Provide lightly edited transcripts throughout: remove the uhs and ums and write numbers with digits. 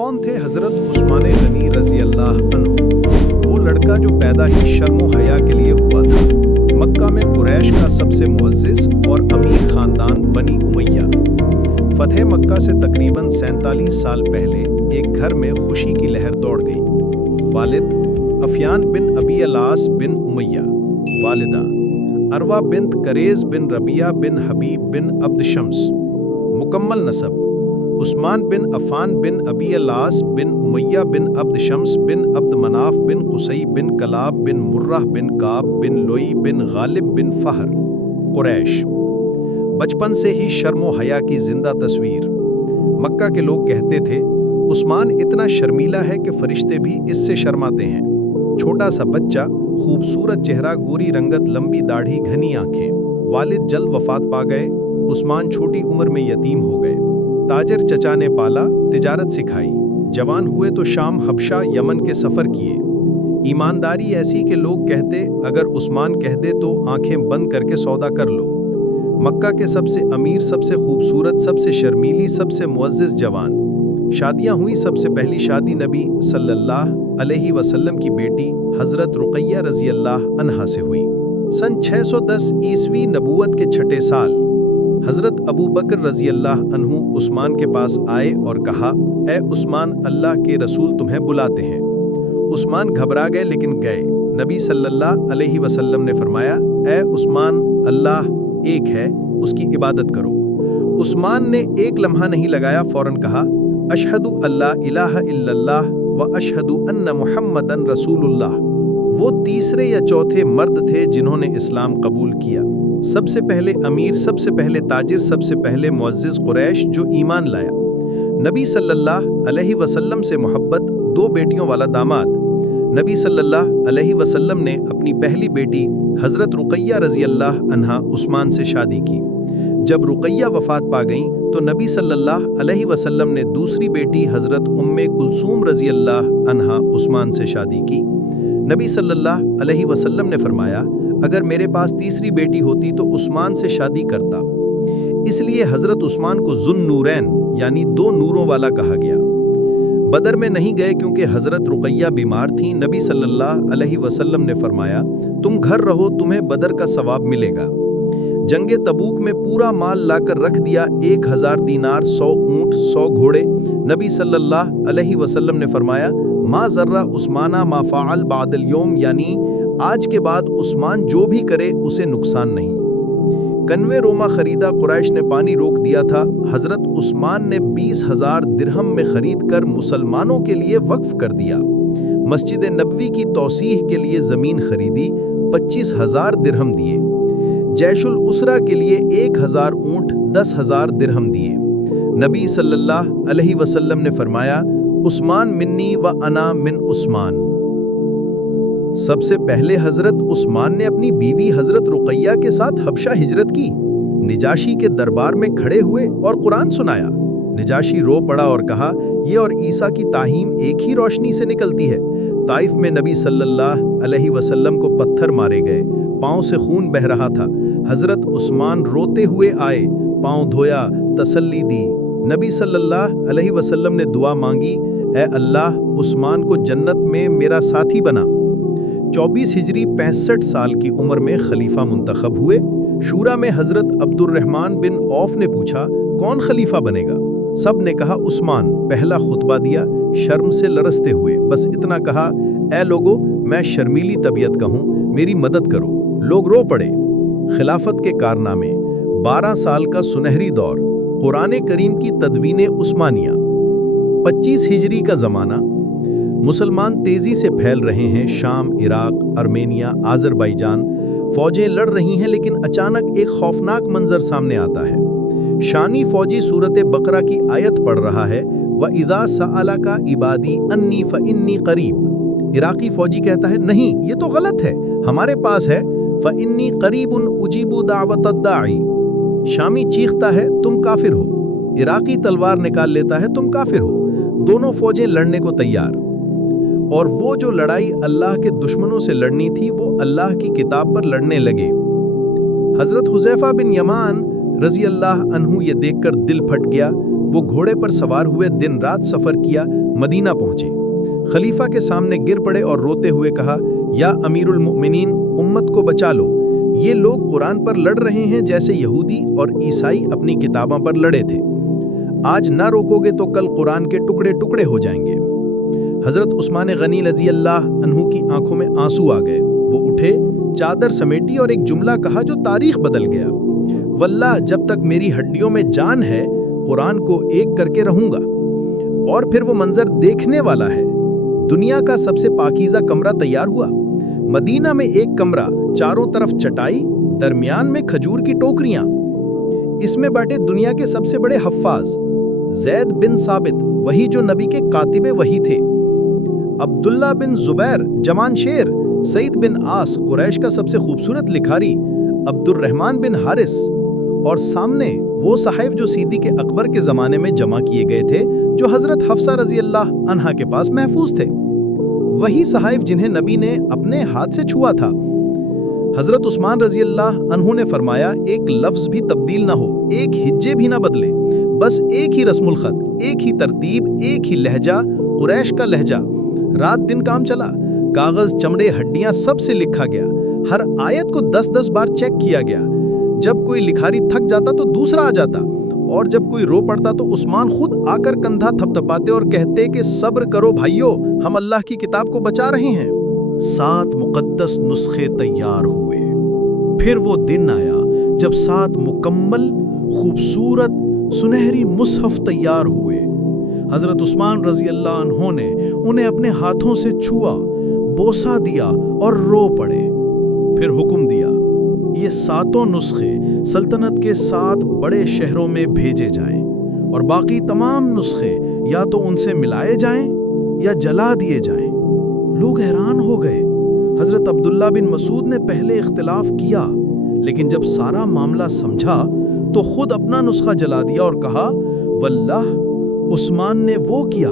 कौन थे हजरत उस्मान गनी रजी अल्लाह अन्हु? वो लड़का जो पैदा ही शर्म व हया के लिए हुआ था। मक्का में कुरैश का सबसे मुअज़्ज़िज़ और अमीर खानदान बनी उमैया। फतह मक्का से तकरीबन 47 साल पहले एक घर में खुशी की लहर दौड़ गई। वालिद अफयान बिन अबी अल-आस बिन उमैया, वालिदा अरवा बिन्त करेज़ बिन रबिया बिन हबीब बिन अब्द शम्स। मुकम्मल नसब उस्मान बिन अफ़ान बिन अबी अल-आस बिन उमैया बिन अब्द शम्स बिन अब्द मनाफ बिन कुसई बिन कलाब बिन मुर्रह बिन काब बिन लोई बिन गालिब बिन फ़हर। कुरैश। बचपन से ही शर्म व हया की जिंदा तस्वीर। मक्का के लोग कहते थे, उस्मान इतना शर्मीला है कि फरिश्ते भी इससे शर्माते हैं। छोटा सा बच्चा, खूबसूरत चेहरा, गोरी रंगत, लंबी दाढ़ी, घनी आंखें। वालिद जल्द वफात पा गए। उस्मान छोटी उम्र में यतीम हो गए। ताजर चचा ने पाला, तिजारत सिखाई। जवान हुए तो शाम, हबशा, यमन के सफ़र किए। ईमानदारी ऐसी कि लोग कहते, अगर उस्मान कह दे तो आंखें बंद करके सौदा कर लो। मक्का के सबसे अमीर, सबसे खूबसूरत, सबसे शर्मीली, सबसे मुअज़्ज़िज़ जवान। शादियां हुई। सबसे पहली शादी नबी सल्लल्लाहु अलैहि वसल्लम की बेटी हज़रत रुक़ैया रज़ी अल्लाह अन्हा से हुई। सन 610 ईस्वी नबूवत के छठे साल हज़रत अबू बकर रज़ी अल्लाह अन्हु उस्मान के पास आए और कहा, ए उस्मान, अल्लाह के रसूल तुम्हें बुलाते हैं। उस्मान घबरा गए लेकिन गए। नबी सल्लल्लाहु अलैहि वसल्लम ने फरमाया, ए उस्मान, अल्लाह एक है, उसकी इबादत करो। उस्मान ने एक लम्हा नहीं लगाया, फौरन कहा, अशहदु अल्ला इलाहा इल्लल्लाह व अशहदु अन्ना मुहम्मदन रसूलुल्लाह। वो तीसरे या चौथे मर्द थे जिन्होंने इस्लाम कबूल किया। सबसे पहले अमीर, सबसे पहले ताजिर, सबसे पहले मुअज़्ज़िज़ कुरैश जो ईमान लाया। नबी सल्लल्लाहु अलैहि वसल्लम से मोहब्बत, 2 बेटियों वाला दामाद। नबी सल्लल्लाहु अलैहि वसल्लम ने अपनी पहली बेटी हज़रत रुक़ैया रज़ी अल्लाह अन्हा उस्मान से शादी की। जब रुक़ैया वफ़ात पा गईं तो नबी सल्लल्लाहु अलैहि वसल्लम ने दूसरी बेटी हज़रत उम्मे कुलसूम रज़ी अल्लाह अन्हा उस्मान से शादी की। नबी सल्लल्लाहु अलैहि वसल्लम ने फरमाया, अगर मेरे पास तीसरी बेटी होती तो उस्मान से शादी करता। इसलिए हज़रत उस्मान को ज़ुन्नूरैन यानी 2 नूरों वाला कहा गया। बदर में नहीं गए क्योंकि हज़रत रुक़ैया बीमार थीं। नबी सल्लल्लाहु अलैहि वसल्लम ने फरमाया, तुम घर रहो, तुम्हें बदर का सवाब मिलेगा। जंगे तबूक में पूरा माल लाकर रख दिया, 1000 दीनार, 100 ऊँट, 100 घोड़े। नबी सल्लल्लाहु अलैहि वसल्लम ने फरमाया, मा ज़र्रा उस्माना मा फ़अल बादल यौम, यानी आज के बाद उस्मान जो भी करे उसे नुकसान नहीं। कन्वे रोमा खरीदा, कुरैश ने पानी रोक दिया था। हज़रत उस्मान ने 20,000 दिरहम में खरीद कर मुसलमानों के लिए वक्फ कर दिया। मस्जिद नबवी की तौसीह के लिए ज़मीन खरीदी, 25,000 दिरहम दिए। जैशुल उसरा के लिए 1000 ऊँट, 10,000 दिरहम दिए। नबी सल्लल्लाहु अलैहि वसल्लम ने फरमाया, उस्मान मिन्नी व अना मिन उस्मान। सबसे पहले हज़रत उस्मान ने अपनी बीवी हज़रत रुक़ैया के साथ हबशा हिजरत की। निजाशी के दरबार में खड़े हुए और कुरान सुनाया। निजाशी रो पड़ा और कहा, ये और ईसा की ताहीम एक ही रोशनी से निकलती है। ताइफ में नबी सल्लल्लाहु अलैहि वसल्लम को पत्थर मारे गए, पाँव से खून बह रहा था। हज़रत उस्मान रोते हुए आए, पाँव धोया, तसल्ली दी। नबी सल्लल्लाहु अलैहि वसल्लम ने दुआ मांगी, ए अल्लाह, उस्मान को जन्नत में मेरा साथी बना। 24 हिजरी 65 साल की उम्र में खलीफा मुंतखब हुए। शूरा में हज़रत अब्दुर्रहमान बिन औफ ने पूछा, कौन खलीफा बनेगा? सब ने कहा उस्मान। पहला खुतबा दिया, शर्म से लरसते हुए बस इतना कहा, ए लोगो, मैं शर्मीली तबीयत का हूँ, मेरी मदद करो। लोग रो पड़े। खिलाफत के कारनामे, 12 साल का सुनहरी दौर, कुरान करीम की तदवीन उस्मानिया। 25 हिजरी का ज़माना, मुसलमान तेजी से फैल रहे हैं। शाम, इराक, अर्मेनिया, आज़रबाईजान फौजें लड़ रही हैं, लेकिन अचानक एक खौफनाक मंजर सामने आता है। शानी फौजी सूरत बकरा की आयत पढ़ रहा है, व इज़ा सअलका इबादी अन्नी फ़इन्नी क़रीब। इराकी फौजी कहता है, नहीं, ये तो गलत है, हमारे पास है फ़इन्नी क़रीबुन उजीबु दावतद दाई। शामी चीखता है, तुम काफिर हो। इराकी तलवार निकाल लेता है, तुम काफिर हो। दोनों फौजें लड़ने को तैयार। और वो जो लड़ाई अल्लाह के दुश्मनों से लड़नी थी, वो अल्लाह की किताब पर लड़ने लगे। हज़रत हुज़ैफा बिन यमान रज़ी अल्लाह अन्हु ये देखकर दिल फट गया। वो घोड़े पर सवार हुए दिन रात सफर किया, मदीना पहुंचे। खलीफा के सामने गिर पड़े और रोते हुए कहा, या अमीरुल मुमिनीन, उम्मत को बचा लो। ये लोग कुरान पर लड़ रहे हैं जैसे यहूदी और ईसाई अपनी किताबों पर लड़े थे। आज ना रोकोगे तो कल कुरान के टुकड़े टुकड़े हो जाएंगे। हजरत उस्मान गनी रजी अल्लाह अन्हु की आंखों में आंसू आ गए। वो उठे, चादर समेटी और एक जुमला कहा जो तारीख बदल गया। वल्लाह, जब तक मेरी हड्डियों में जान है कुरान को एक करके रहूंगा। और फिर वो मंजर देखने वाला है। दुनिया का सबसे पाकीज़ा कमरा तैयार हुआ। मदीना में एक कमरा, चारों तरफ चटाई, दरमियान में खजूर की टोकरियां। इसमें बैठे दुनिया के सबसे बड़े हफ्फाज, ज़ैद बिन साबित, वही जो नबी के कातिबे वही थे, अब्दुल्ला बिन जुबैर जवान शेर, सईद बिन आस कुरैश का सबसे खूबसूरत लिखारी, अब्दुर्रहमान बिन हारिस, और सामने वो साहिब जो सीदी के अकबर के ज़माने में जमा किए गए थे, जो हज़रत हफ्सा रज़ी अल्लाह अन्हा के पास महफूज थे। वही साहिब जिन्हें नबी ने अपने हाथ से छुआ था। हज़रत उस्मान रज़ी अल्लाह अन्हु ने फरमाया, एक लफ्ज़ भी तब्दील ना हो, एक हिज्जे भी ना बदले, बस एक ही रस्मुल ख़त, एक ही तरतीब, एक ही लहजा, कुरैश का लहजा। रात दिन काम चला, कागज़, चमड़े, हड्डियां सब से लिखा गया। हर आयत को 10-10 बार चेक किया गया। जब कोई लिखारी थक जाता तो दूसरा आ जाता, और जब कोई रो पड़ता तो उस्मान खुद आकर कंधा थपथपाते और कहते कि सब्र करो भाइयों, हम अल्लाह की किताब को बचा रहे हैं। 7 मुकद्दस नुस्खे तैयार हुए। फिर वो दिन आया जब 7 मुकम्मल, खूबसूरत, सुनहरी मुसहफ तैयार हुए। हजरत उस्मान रजी अल्लाह अन्हों ने उन्हें अपने हाथों से छुआ, बोसा दिया और रो पड़े। फिर हुक्म दिया, ये 7 नुस्खे सल्तनत के 7 बड़े शहरों में भेजे जाएं, और बाकी तमाम नुस्खे या तो उनसे मिलाए जाएं या जला दिए जाएं। लोग हैरान हो गए। हजरत अब्दुल्ला बिन मसूद ने पहले इख्तिलाफ किया, लेकिन जब सारा मामला समझा तो खुद अपना नुस्खा जला दिया और कहा, वल्लाह, उस्मान ने वो किया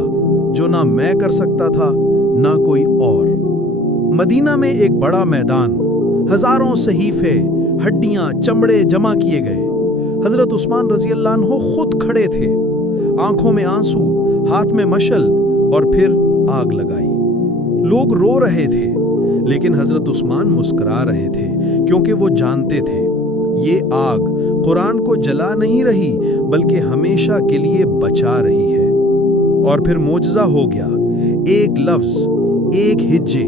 जो ना मैं कर सकता था ना कोई और। मदीना में एक बड़ा मैदान, हजारों सहीफे, हड्डियां, चमड़े जमा किए गए। हजरत उस्मान रजी अल्लाह अन्हु खुद खड़े थे, आंखों में आंसू, हाथ में मशल, और फिर आग लगाई। लोग रो रहे थे, लेकिन हजरत उस्मान मुस्कुरा रहे थे, क्योंकि वो जानते थे ये आग कुरान को जला नहीं रही, बल्कि हमेशा के लिए बचा रही है। और फिर मोजज़ा हो गया। एक लफ्ज़, एक हिज्जे,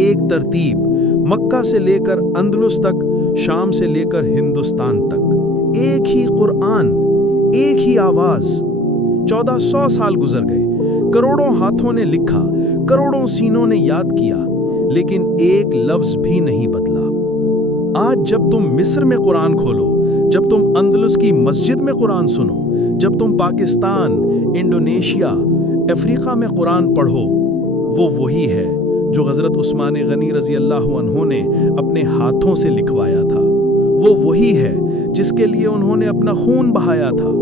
एक तरतीब, मक्का से लेकर अंदलुस तक, शाम से लेकर हिंदुस्तान तक, एक ही कुरान, एक ही आवाज़। 1400 साल गुजर गए, करोड़ों हाथों ने लिखा, करोड़ों सीनों ने याद किया, लेकिन एक लफ्ज़ भी नहीं बदला। आज जब तुम मिस्र में कुरान खोलो, जब तुम अंदलुस की मस्जिद में कुरान सुनो, जब तुम पाकिस्तान, इंडोनेशिया, अफ्रीका में कुरान पढ़ो, वो वही है जो हज़रत उस्मान गनी रज़ी अल्लाह अन्हु ने अपने हाथों से लिखवाया था। वो वही है जिसके लिए उन्होंने अपना खून बहाया था।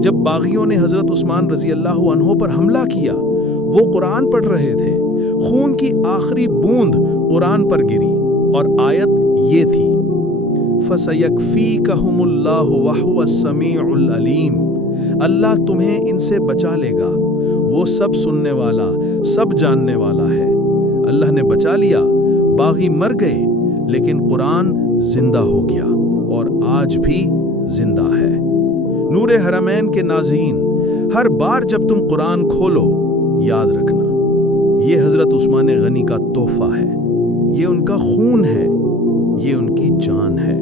जब बागियों ने हज़रत उस्मान रज़ी अल्लाह अन्हु पर हमला किया, वो कुरान पढ़ रहे थे। खून की आखिरी बूंद कुरान पर गिरी, और आयत ये थी, फसयकफीकहुमुल्लाहु वहुवस्समीउल अलीम। अल्लाह तुम्हें इनसे बचा लेगा, वो सब सुनने वाला, सब जानने वाला है। अल्लाह ने बचा लिया, बागी मर गए, लेकिन कुरान जिंदा हो गया, और आज भी जिंदा है। नूरे हरमैन के नाज़रीन, हर बार जब तुम कुरान खोलो, याद रखना, ये हज़रत उस्मान गनी का तोहफा है, ये उनका खून है, ये उनकी जान है।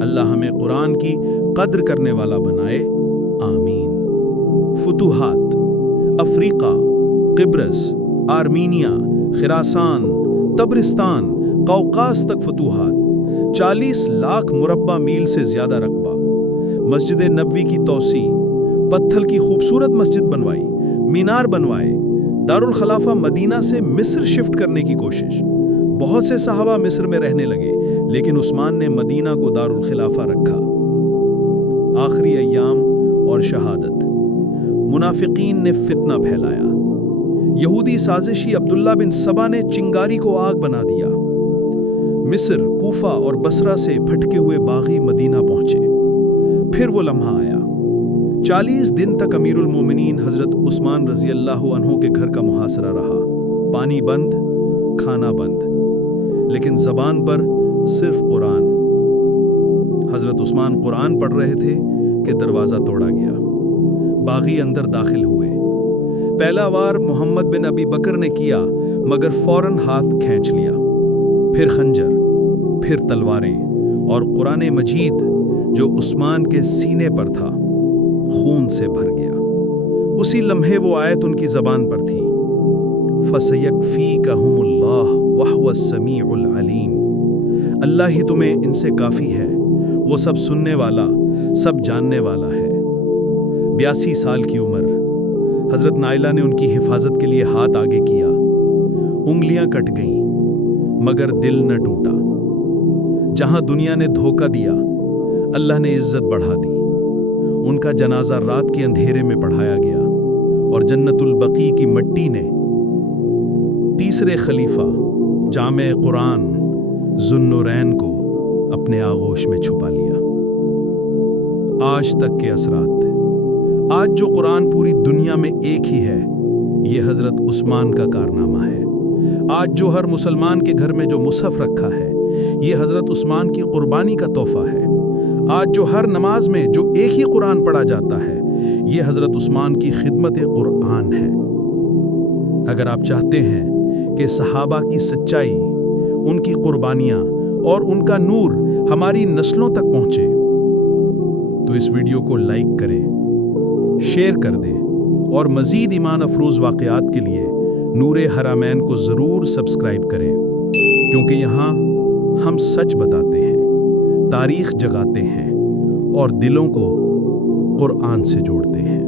अल्लाह हमें कुरान की कद्र करने वाला बनाए, आमीन। फुतूहात, अफ्रीका, किब्रस, आर्मीनिया, खिरासान, तबरिस्तान, कौकास तक फुतूहात, 40 लाख मुरब्बा मील से ज्यादा रकबा, मस्जिद नबवी की तौसी, पत्थर की खूबसूरत मस्जिद बनवाई, मीनार बनवाए, दारुल खलाफा मदीना से मिस्र शिफ्ट करने की कोशिश। बहुत से सहाबा मिस्र में रहने लगे, लेकिन उस्मान ने मदीना को दारुल खिलाफा रखा। आखिरी अय्याम और शहादत। मुनाफिकीन ने फितना फैलाया। यहूदी साजिशी अब्दुल्ला बिन सबा ने चिंगारी को आग बना दिया। मिस्र, कूफा और बसरा से फटके हुए बागी मदीना पहुंचे। फिर वो लम्हा आया 40 दिन तक अमीरुल मोमिनीन हजरत उस्मान रजी अल्लाह अन्हो के घर का मुहासरा रहा। पानी बंद, खाना बंद, लेकिन जबान पर सिर्फ कुरान। हजरत उस्मान कुरान पढ़ रहे थे कि दरवाजा तोड़ा गया। बागी अंदर दाखिल हुए। पहला वार मोहम्मद बिन अबी बकर ने किया, मगर फौरन हाथ खींच लिया। फिर खंजर, फिर तलवारें, और कुरान मजीद जो उस्मान के सीने पर था खून से भर गया। उसी लम्हे वो आयत उनकी जबान पर थी, फसयकफीकहुमुल्लाह वहुवस्समीउल अलीम। अल्लाह ही तुम्हें इनसे काफ़ी है, वो सब सुनने वाला, सब जानने वाला है। 82 साल की उम्र। हजरत नाइला ने उनकी हिफाजत के लिए हाथ आगे किया। उंगलियां कट गईं, मगर दिल न टूटा। जहां दुनिया ने धोखा दिया, अल्लाह ने इज्जत बढ़ा दी। उनका जनाजा रात के अंधेरे में पढ़ाया गया और जन्नतुल बकी की मिट्टी ने तीसरे खलीफा जामे कुरान जुन्नुरैन को अपने आगोश में छुपा लिया। आज तक के असरात। आज जो कुरान पूरी दुनिया में एक ही है, ये हजरत उस्मान का कारनामा है। आज जो हर मुसलमान के घर में जो मुसहफ रखा है, ये हजरत उस्मान की कुर्बानी का तोहफा है। आज जो हर नमाज में जो एक ही कुरान पढ़ा जाता है, ये हजरत उस्मान की खिदमत कुरान है। अगर आप चाहते हैं कि सहाबा की सच्चाई, उनकी कुर्बानियां और उनका नूर हमारी नस्लों तक पहुंचे, तो इस वीडियो को लाइक करें, शेयर कर दें और मज़ीद ईमान अफरोज़ वाक़यात के लिए नूरे हरामैन को ज़रूर सब्सक्राइब करें, क्योंकि यहाँ हम सच बताते हैं, तारीख़ जगाते हैं और दिलों को कुरान से जोड़ते हैं।